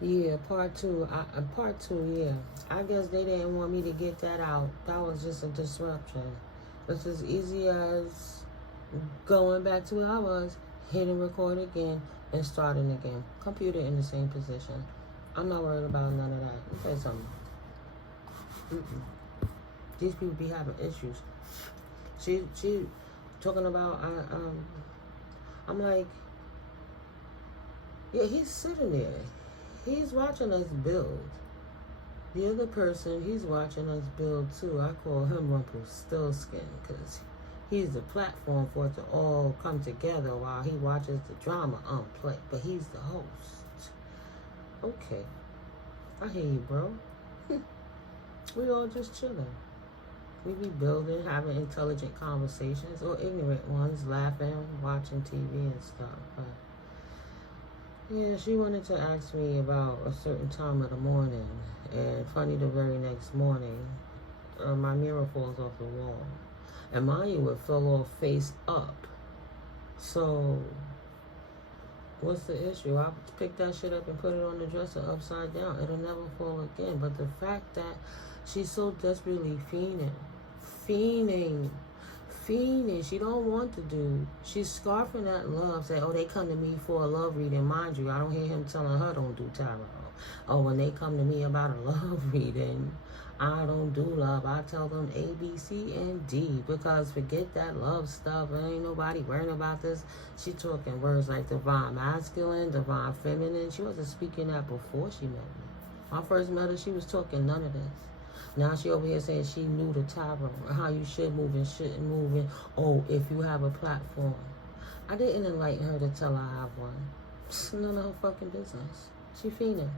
Yeah, part two. Part two, yeah. I guess they didn't want me to get that out. That was just a disruption. It's as easy as going back to where I was, hitting record again, and starting again. Computer in the same position. I'm not worried about none of that. Let me tell you something. These people be having issues. She talking about I'm like, yeah, he's sitting there. He's watching us build. The other person, he's watching us build too. I call him Rumpelstiltskin because he's the platform for it to all come together while he watches the drama unplay. But he's the host. Okay. I hear you, bro. We all just chilling. We be building, having intelligent conversations, or ignorant ones, laughing, watching TV and stuff. But yeah, she wanted to ask me about a certain time of the morning, and funny, the very next morning, my mirror falls off the wall, and mind you, it fell off face up. So what's the issue? I pick that shit up and put it on the dresser upside down. It'll never fall again. But the fact that she's so desperately fiending. She don't want to do. She's scarfing that love, saying, oh, they come to me for a love reading. Mind you, I don't hear him telling her don't do tarot. Oh, when they come to me about a love reading, I don't do love. I tell them A, B, C, and D. Because forget that love stuff. Ain't nobody worrying about this. She talking words like divine masculine, divine feminine. She wasn't speaking that before she met me. When I first met her, she was talking none of this. Now she over here saying she knew the tarot, how you should move and shouldn't move, and oh, if you have a platform. I didn't enlighten her to tell her I have one. It's none of her fucking business. She fiending.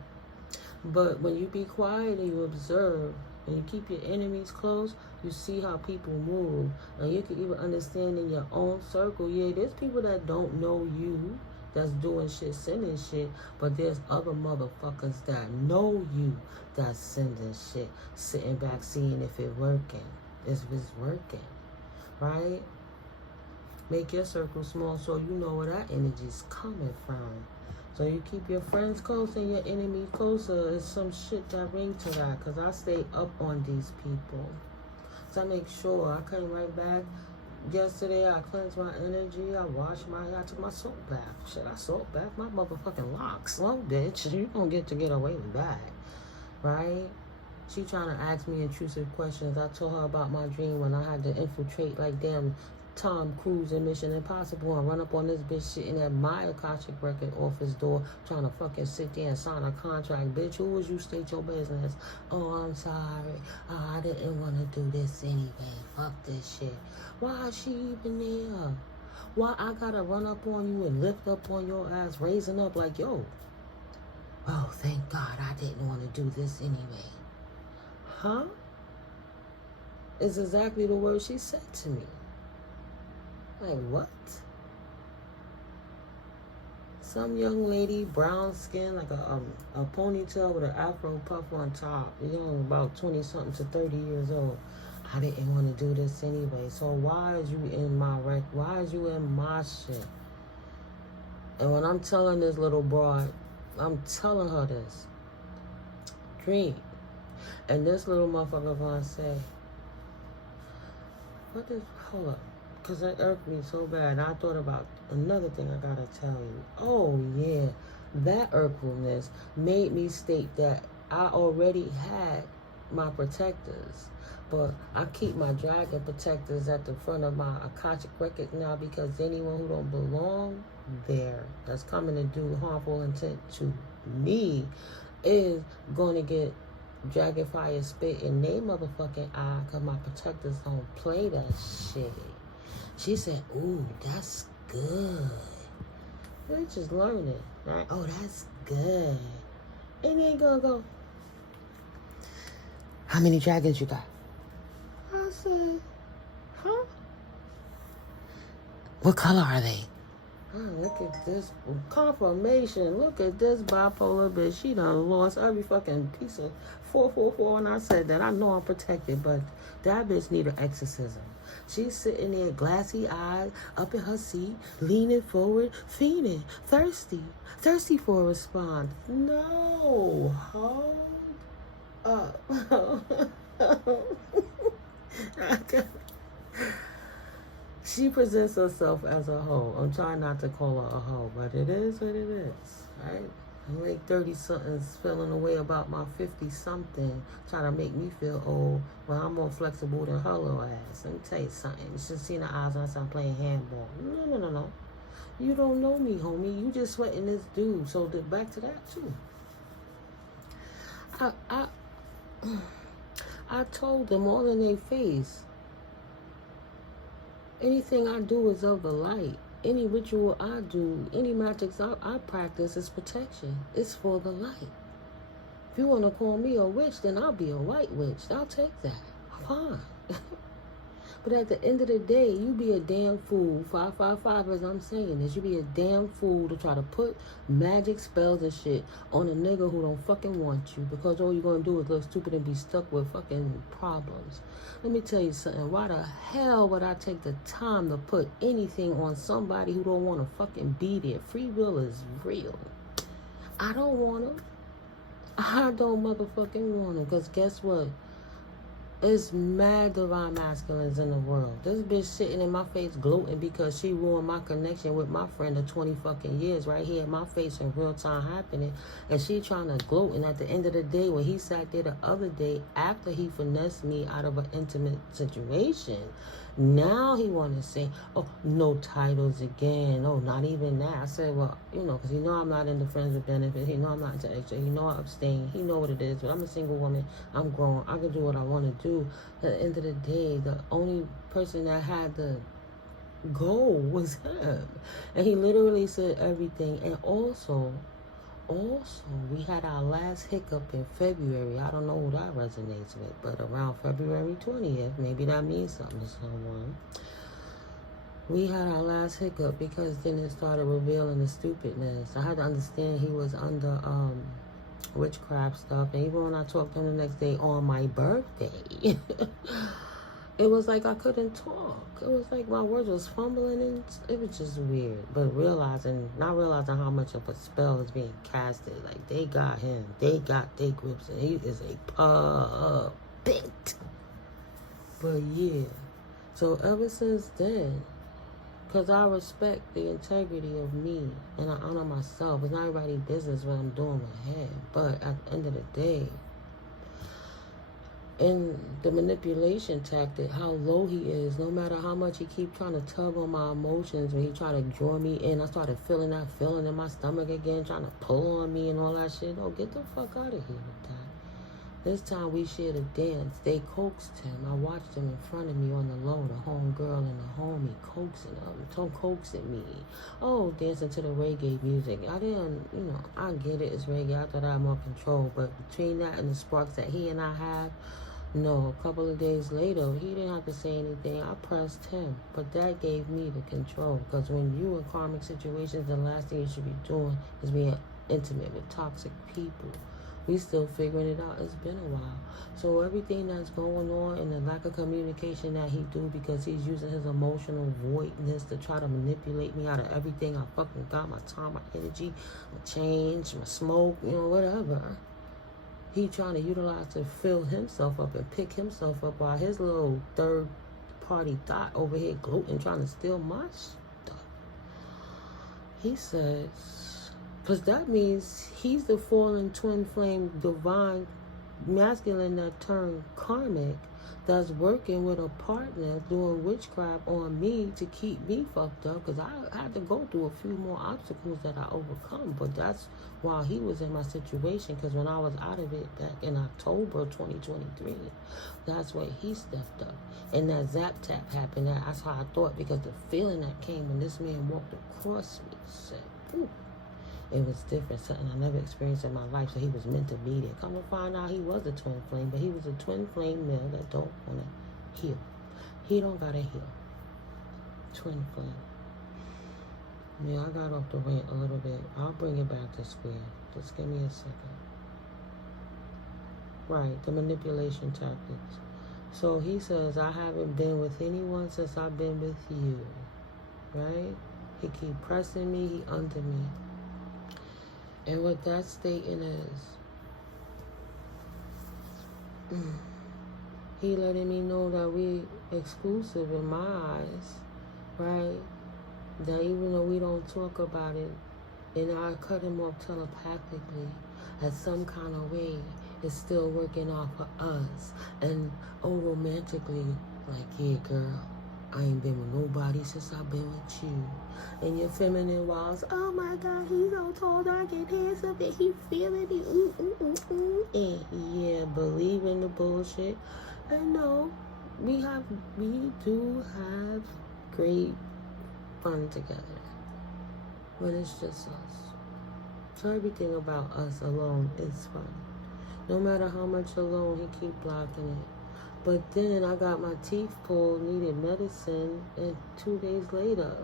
But when you be quiet and you observe, and you keep your enemies close, you see how people move. And you can even understand in your own circle, yeah, there's people that don't know you, that's doing shit, sending shit, but there's other motherfuckers that know you that's sending shit, sitting back seeing if it's working, if it's working, right? Make your circle small so you know where that energy's coming from. So you keep your friends close and your enemies closer. It's some shit that ring to that, because I stay up on these people. So I make sure I came right back. Yesterday, I cleansed my energy. I washed my hair. I took my salt bath. Shit, I salt bath my motherfucking locks. Slow, bitch. You don't get to get away with that. Right? She trying to ask me intrusive questions. I told her about my dream when I had to infiltrate like damn Tom Cruise in Mission Impossible and run up on this bitch sitting at my Akashic record office door trying to fucking sit there and sign a contract. Bitch, who was you? State your business. Oh, I'm sorry. I didn't want to do this anyway. Fuck this shit. Why is she even there? Why I gotta run up on you and lift up on your ass, raising up like, yo, oh, thank God I didn't want to do this anyway. Huh? It's exactly the word she said to me. Like, what? Some young lady, brown skin, like a ponytail with an afro puff on top, about 20-something to 30 years old. I didn't want to do this anyway. So why is you in my why is you in my shit? And when I'm telling this little broad, I'm telling her this. Dream. And this little motherfucker gonna say, hold up. Because that irked me so bad. I thought about another thing I gotta tell you. Oh, yeah. That irkfulness made me state that I already had my protectors. But I keep my dragon protectors at the front of my Akashic record now, because anyone who don't belong there, that's coming to do harmful intent to me, is going to get dragon fire spit in their motherfucking eye, because my protectors don't play that shit. She said, ooh, that's good. We're just learning, right? Oh, that's good. And then gonna go, how many dragons you got? I said, huh? What color are they? Look at this confirmation. Look at this bipolar bitch. She done lost every fucking piece of 444. And I said that I know I'm protected, but that bitch need an exorcism. She's sitting there, glassy eyed, up in her seat, leaning forward, fiending, thirsty for a response. No, hold up. She presents herself as a hoe. I'm trying not to call her a hoe, but it is what it is, right? I'm like 30-somethings feeling a way about my 50-something, trying to make me feel old when I'm more flexible than her little ass. Let me tell you something. You should see the eyes when I'm playing handball. No. You don't know me, homie. You just sweating this dude. So back to that, too. I told them all in their face, anything I do is of the light. Any ritual I do, any magic I practice is protection. It's for the light. If you want to call me a witch, then I'll be a white witch. I'll take that. Fine. But at the end of the day, you be a damn fool. 555, as I'm saying is, you be a damn fool to try to put magic spells and shit on a nigga who don't fucking want you, because all you're going to do is look stupid and be stuck with fucking problems. Let me tell you something. Why the hell would I take the time to put anything on somebody who don't want to fucking be there? Free will is real. I don't want them. I don't motherfucking want them, because guess what? There's mad divine masculines in the world. This bitch sitting in my face gloating because she ruined my connection with my friend of 20 fucking years right here in my face in real time happening. And she trying to gloat. And at the end of the day, when he sat there the other day after he finessed me out of an intimate situation, now he want to say, oh, no titles again. Oh, not even that. I said, well, because I'm not into friends with benefits. He know I'm not into extra. I abstain. He know what it is. But I'm a single woman. I'm grown. I can do what I want to do. At the end of the day, the only person that had the goal was him. And he literally said everything. And also, we had our last hiccup in February. I don't know who that resonates with, but around February 20th, maybe that means something to someone. We had our last hiccup because then it started revealing the stupidness. I had to understand he was under witchcraft stuff. And even when I talked to him the next day on my birthday, it was like I couldn't talk. It was like my words was fumbling, and it was just weird. But not realizing how much of a spell is being casted. Like, they got him. They got their grips, and he is a puppet. But yeah. So ever since then, because I respect the integrity of me, and I honor myself. It's not everybody's business what I'm doing with him. But at the end of the day, in the manipulation tactic, how low he is, no matter how much he keep trying to tug on my emotions, when he try to draw me in, I started feeling that feeling in my stomach again, trying to pull on me and all that shit. Oh, get the fuck out of here with that. This time we shared a dance. They coaxed him. I watched him in front of me on the low, the homegirl and the homie coaxing him, coaxing me. Oh, dancing to the reggae music. I didn't, I get it, it's reggae. I thought I had more control. But between that and the sparks that he and I have, no, a couple of days later, he didn't have to say anything. I pressed him. But that gave me the control. Because when you in karmic situations, the last thing you should be doing is being intimate with toxic people. We still figuring it out. It's been a while. So everything that's going on and the lack of communication that he do, because he's using his emotional voidness to try to manipulate me out of everything I fucking got, my time, my energy, my change, my smoke, whatever. He trying to utilize to fill himself up and pick himself up while his little third party thought over here gloating, trying to steal my stuff. He says, because that means he's the fallen twin flame divine masculine that turned karmic, that's working with a partner doing witchcraft on me to keep me fucked up, because I had to go through a few more obstacles that I overcome. But that's while he was in my situation, because when I was out of it back in October 2023, that's when he stepped up. And that zap tap happened. That's how I thought, because the feeling that came when this man walked across me said, ooh. It was different, something I never experienced in my life, so he was meant to be there. Come to find out he was a twin flame, but he was a twin flame male that don't want to heal. He don't got to heal. Twin flame. Yeah, I got off the rant a little bit. I'll bring it back to square. Just give me a second. Right, the manipulation tactics. So he says, I haven't been with anyone since I've been with you. Right? He keep pressing me, he under me. And what that stating is, he letting me know that we exclusive in my eyes, right? That even though we don't talk about it, and I cut him off telepathically, at some kind of way, it's still working out for us. And romantically, like, yeah, girl, I ain't been with nobody since I've been with you. And your feminine walls, oh my God, he's so tall, dark, and handsome, and he feeling me, And yeah, believe in the bullshit. And no, we do have great fun together when it's just us. So everything about us alone is fun. No matter how much alone, he keep blocking it. But then I got my teeth pulled, needed medicine, and 2 days later,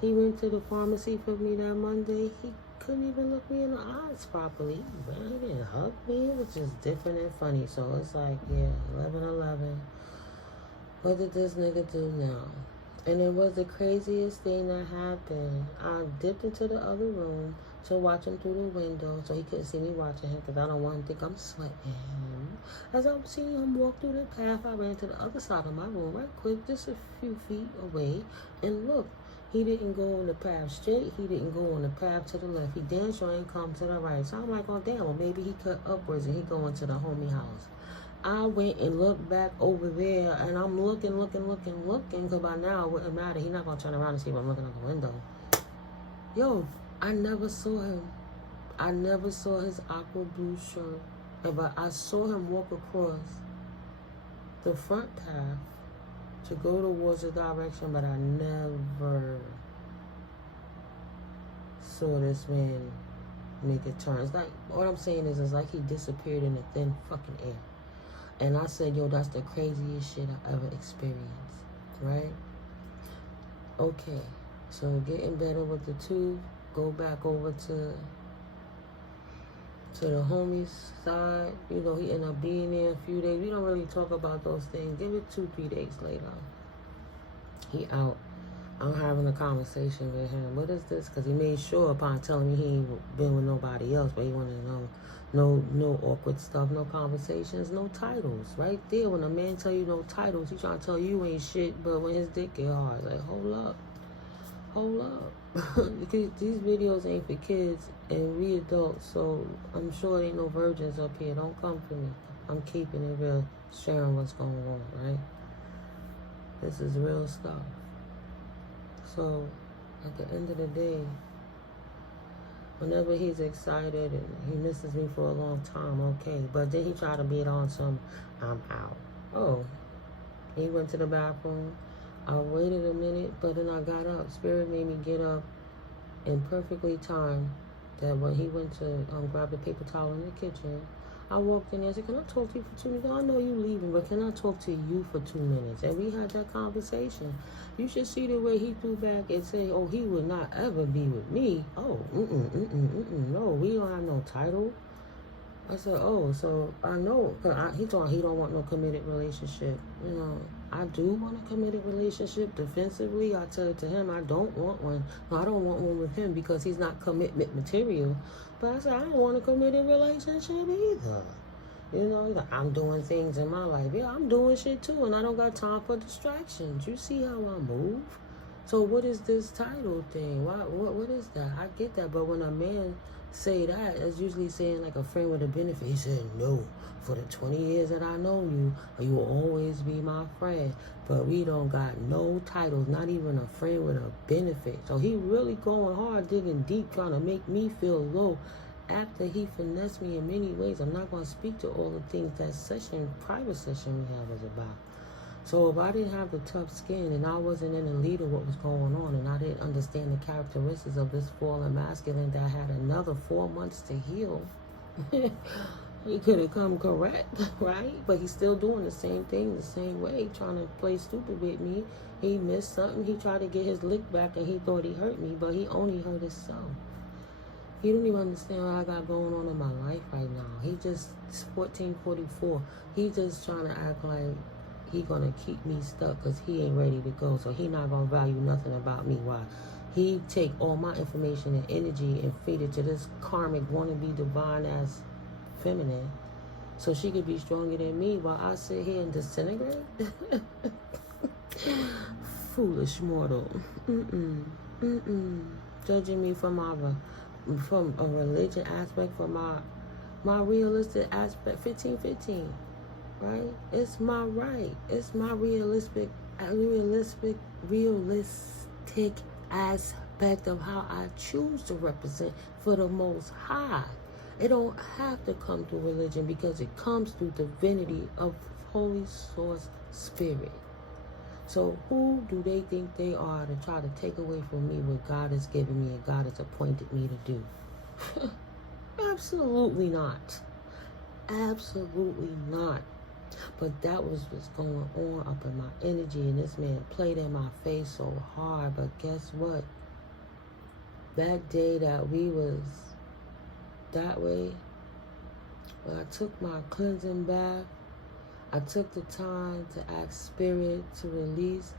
he went to the pharmacy for me that Monday. He couldn't even look me in the eyes properly. He didn't hug me. It was just different and funny. So it's like, yeah, 11-11. What did this nigga do now? And it was the craziest thing that happened. I dipped into the other room to watch him through the window so he couldn't see me watching him because I don't want him to think I'm sweating him. As I'm seeing him walk through the path, I ran to the other side of my room right quick, just a few feet away. And look, he didn't go on the path straight. He didn't go on the path to the left. He damn sure ain't come to the right. So I'm like, oh, damn, well, maybe he cut upwards and he going to the homie house. I went and looked back over there, and I'm looking, because by now it wouldn't matter. He's not going to turn around and see if I'm looking out the window. Yo, I never saw him. I never saw his aqua blue shirt. But I saw him walk across the front path to go towards the direction, but I never saw this man make a turn. It's like, what I'm saying is, it's like he disappeared in the thin fucking air. And I said, yo, that's the craziest shit I ever experienced, right? Okay, so getting better with the tooth, go back over to the homie's side. You know, he ended up being there a few days. We don't really talk about those things. Give it 2-3 days later. He out. I'm having a conversation with him. What is this? Because he made sure upon telling me he ain't been with nobody else, but he wanted to know no awkward stuff, no conversations, no titles. Right there, when a man tell you no titles, he trying to tell you ain't shit, but when his dick get hard, like, hold up. Because these videos ain't for kids and we adults, so I'm sure there ain't no virgins up here. Don't come for me. I'm keeping it real, sharing what's going on, right? This is real stuff. So, at the end of the day, whenever he's excited and he misses me for a long time, okay. But then he tried to beat on some, I'm out. Oh, he went to the bathroom. I waited a minute, but then I got up. Spirit made me get up in perfectly time that when he went to grab the paper towel in the kitchen, I walked in there and said, can I talk to you for 2 minutes? I know you leaving, but can I talk to you for 2 minutes? And we had that conversation. You should see the way he threw back and say, oh, he would not ever be with me. Oh, no, we don't have no title. I said, oh, so I know. He thought he don't want no committed relationship. You know, I do want a committed relationship. Defensively, I tell it to him, I don't want one. No, I don't want one with him because he's not commitment material. But I said, I don't want a committed relationship either. You know, like, I'm doing things in my life. Yeah, I'm doing shit too, and I don't got time for distractions. You see how I move? So what is this title thing? What is that? I get that, but when a man say that, it's usually saying like a friend with a benefit. He said, no, for the 20 years that I know you, you will always be my friend. But we don't got no titles, not even a friend with a benefit. So he really going hard, digging deep, trying to make me feel low. After he finessed me in many ways, I'm not going to speak to all the things that private session we have is about. So if I didn't have the tough skin and I wasn't in the lead of what was going on and I didn't understand the characteristics of this fallen masculine that had another 4 months to heal, He could have come correct, right? But he's still doing the same thing the same way, trying to play stupid with me. He missed something. He tried to get his lick back and he thought he hurt me, but he only hurt himself. He don't even understand what I got going on in my life right now. He just, it's 1444. He just trying to act like he gonna keep me stuck because he ain't ready to go. So he not gonna value nothing about me. Why? He take all my information and energy and feed it to this karmic wannabe divine ass feminine so she could be stronger than me while I sit here and disintegrate. Foolish mortal. Judging me from a religion aspect, from my realistic aspect. 1515, right? It's my right. It's my realistic aspect of how I choose to represent for the Most High. It don't have to come through religion because it comes through divinity of Holy Source Spirit. So who do they think they are to try to take away from me what God has given me and God has appointed me to do? Absolutely not. Absolutely not. But that was what's going on up in my energy, and this man played in my face so hard. But guess what? That day that we was that way, when I took my cleansing bath, I took the time to ask Spirit to release,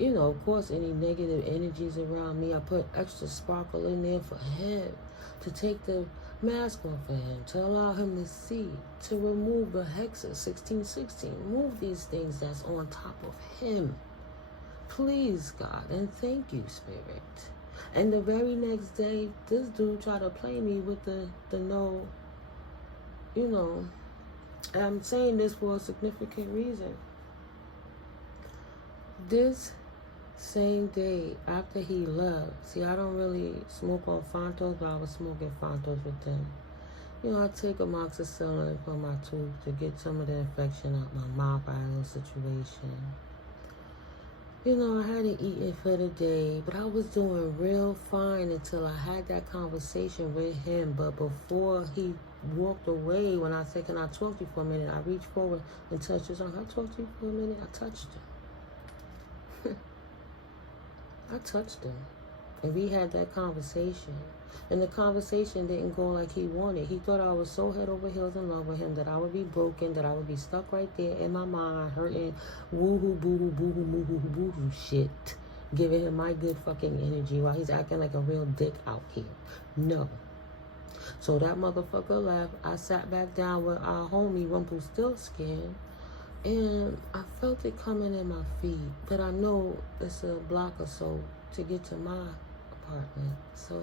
of course, any negative energies around me. I put extra sparkle in there for him, to take the mask off for him, to allow him to see, to remove the hexes, 1616, remove these things that's on top of him. Please, God, and thank you, Spirit. And the very next day, this dude tried to play me with the no, and I'm saying this for a significant reason. This same day after he left, see, I don't really smoke on Fontos, but I was smoking Fontos with them. I take amoxicillin for my tooth to get some of the infection out my mouth. I had a situation. I hadn't eaten for the day, but I was doing real fine until I had that conversation with him. But before he walked away, when I said, "Can I talk to you for a minute?" I reached forward and touched his arm. "Can I talk to you for a minute?" I touched him. I touched him. And we had that conversation. And the conversation didn't go like he wanted. He thought I was so head over heels in love with him that I would be broken, that I would be stuck right there in my mind, hurting, woo-hoo, boo-hoo, boo-hoo, boo-hoo, boo-hoo shit, giving him my good fucking energy while he's acting like a real dick out here. No. So that motherfucker left. I sat back down with our homie, Rumpelstiltskin, and I felt it coming in my feet. But I know it's a block or so to get to my apartment. So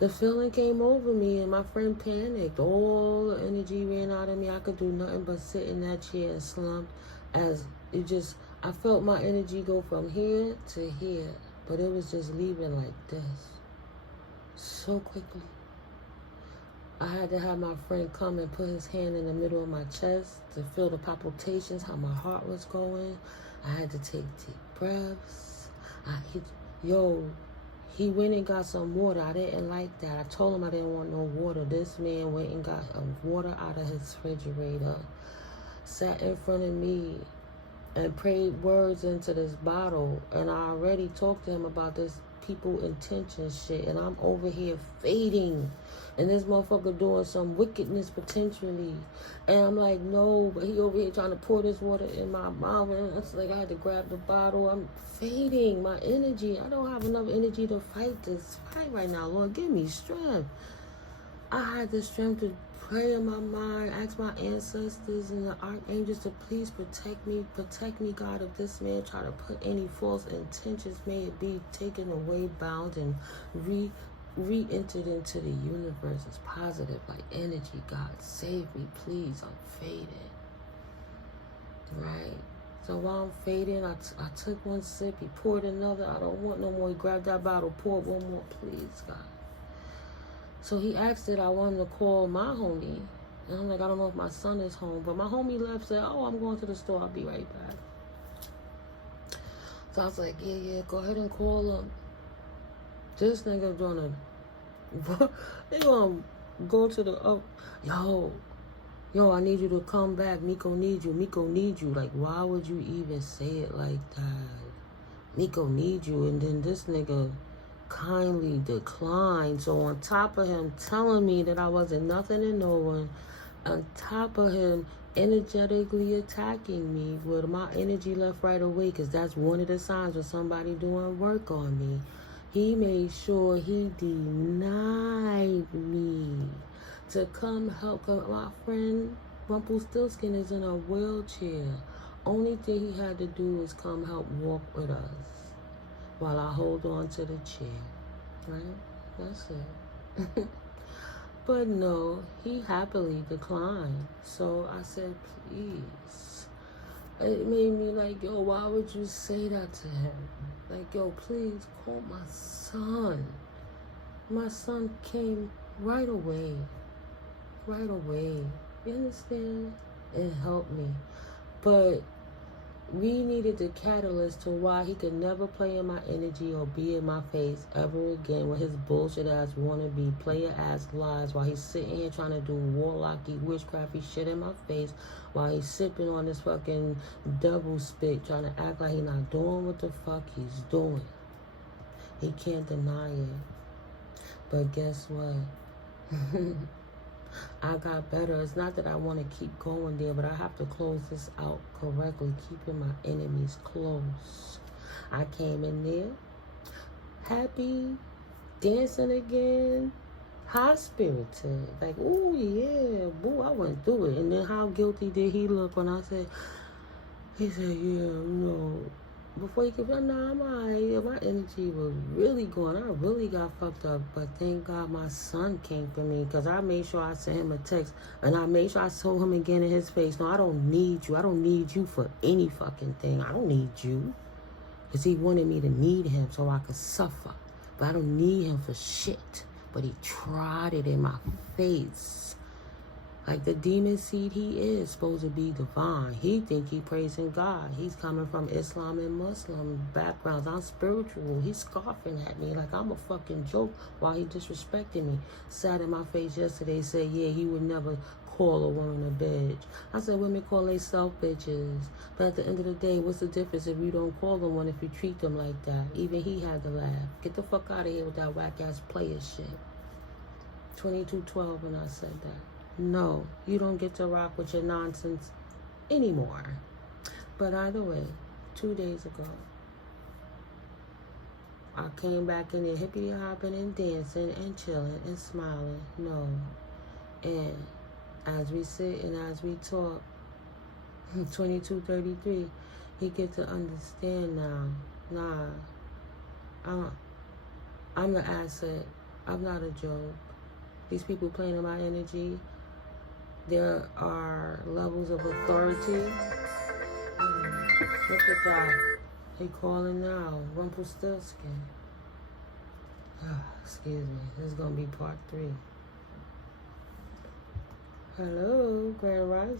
the feeling came over me and my friend panicked. All the energy ran out of me. I could do nothing but sit in that chair and slump as it just, I felt my energy go from here to here. But it was just leaving like this. So quickly. I had to have my friend come and put his hand in the middle of my chest to feel the palpitations, how my heart was going. I had to take deep breaths. He went and got some water. I didn't like that. I told him I didn't want no water. This man went and got water out of his refrigerator, sat in front of me, and prayed words into this bottle. And I already talked to him about this people intention shit. And I'm over here fading. And this motherfucker doing some wickedness potentially. And I'm like, no, but he over here trying to pour this water in my mouth. And it's like I had to grab the bottle. I'm fading my energy. I don't have enough energy to fight this fight right now. Lord, give me strength. I had the strength to pray in my mind, ask my ancestors and the archangels to please protect me, God. If this man try to put any false intentions, may it be taken away, bound, and re-entered into the universe as positive, like energy. God, save me, please. I'm fading. Right? So while I'm fading, I took one sip. He poured another. I don't want no more. He grabbed that bottle, poured one more, please, God. So he asked that I want him to call my homie. And I'm like, I don't know if my son is home. But my homie left, said, oh, I'm going to the store. I'll be right back. So I was like, yeah, go ahead and call him. This nigga they gonna go to the, yo, I need you to come back. Miko need you. Miko need you. Like, why would you even say it like that? Miko need you. And then this nigga kindly declined. So on top of him telling me that I wasn't nothing and no one, on top of him energetically attacking me with my energy left right away, because that's one of the signs of somebody doing work on me. He made sure he denied me to come help. Cause my friend Rumpelstiltskin is in a wheelchair. Only thing he had to do was come help walk with us while I hold on to the chair. Right? That's it. But no, he happily declined. So I said, please. It made me like, yo, why would you say that to him? Like, yo, please call my son. My son came right away. Right away. You understand? It helped me. But we needed the catalyst to why he could never play in my energy or be in my face ever again with his bullshit ass wannabe player ass lies, while he's sitting here trying to do warlocky witchcrafty shit in my face, while he's sipping on this fucking double spit, trying to act like he's not doing what the fuck he's doing. He can't deny it. But guess what? I got better. It's not that I want to keep going there, but I have to close this out correctly, keeping my enemies close. I came in there happy, dancing again, high-spirited. Like, ooh, yeah, boo, I went through it. And then how guilty did he look when I said, he said, yeah, no. Before he could, nah, I'm all right. My energy was really going. I really got fucked up. But thank God my son came for me, because I made sure I sent him a text. And I made sure I told him again in his face, no, I don't need you. I don't need you for any fucking thing. I don't need you. Because he wanted me to need him so I could suffer. But I don't need him for shit. But he tried it in my face. Like the demon seed he is supposed to be divine. He think he praising God. He's coming from Islam and Muslim backgrounds. I'm spiritual. He's scoffing at me like I'm a fucking joke while he disrespecting me. Sat in my face yesterday, said, yeah, he would never call a woman a bitch. I said, women call themselves bitches. But at the end of the day, what's the difference if you don't call them one if you treat them like that? Even he had to laugh. Get the fuck out of here with that whack-ass player shit. 2212 when I said that. No, you don't get to rock with your nonsense anymore. But either way, 2 days ago, I came back in there hippity-hopping and dancing and chilling and smiling. No. And as we sit and as we talk, 2233, he get to understand now. Nah, I'm the asset. I'm not a joke. These people playing in my energy. There are levels of authority. Look at that. They calling now. Rumpelstiltskin. Excuse me. This is going to be part 3. Hello, Grand Rising.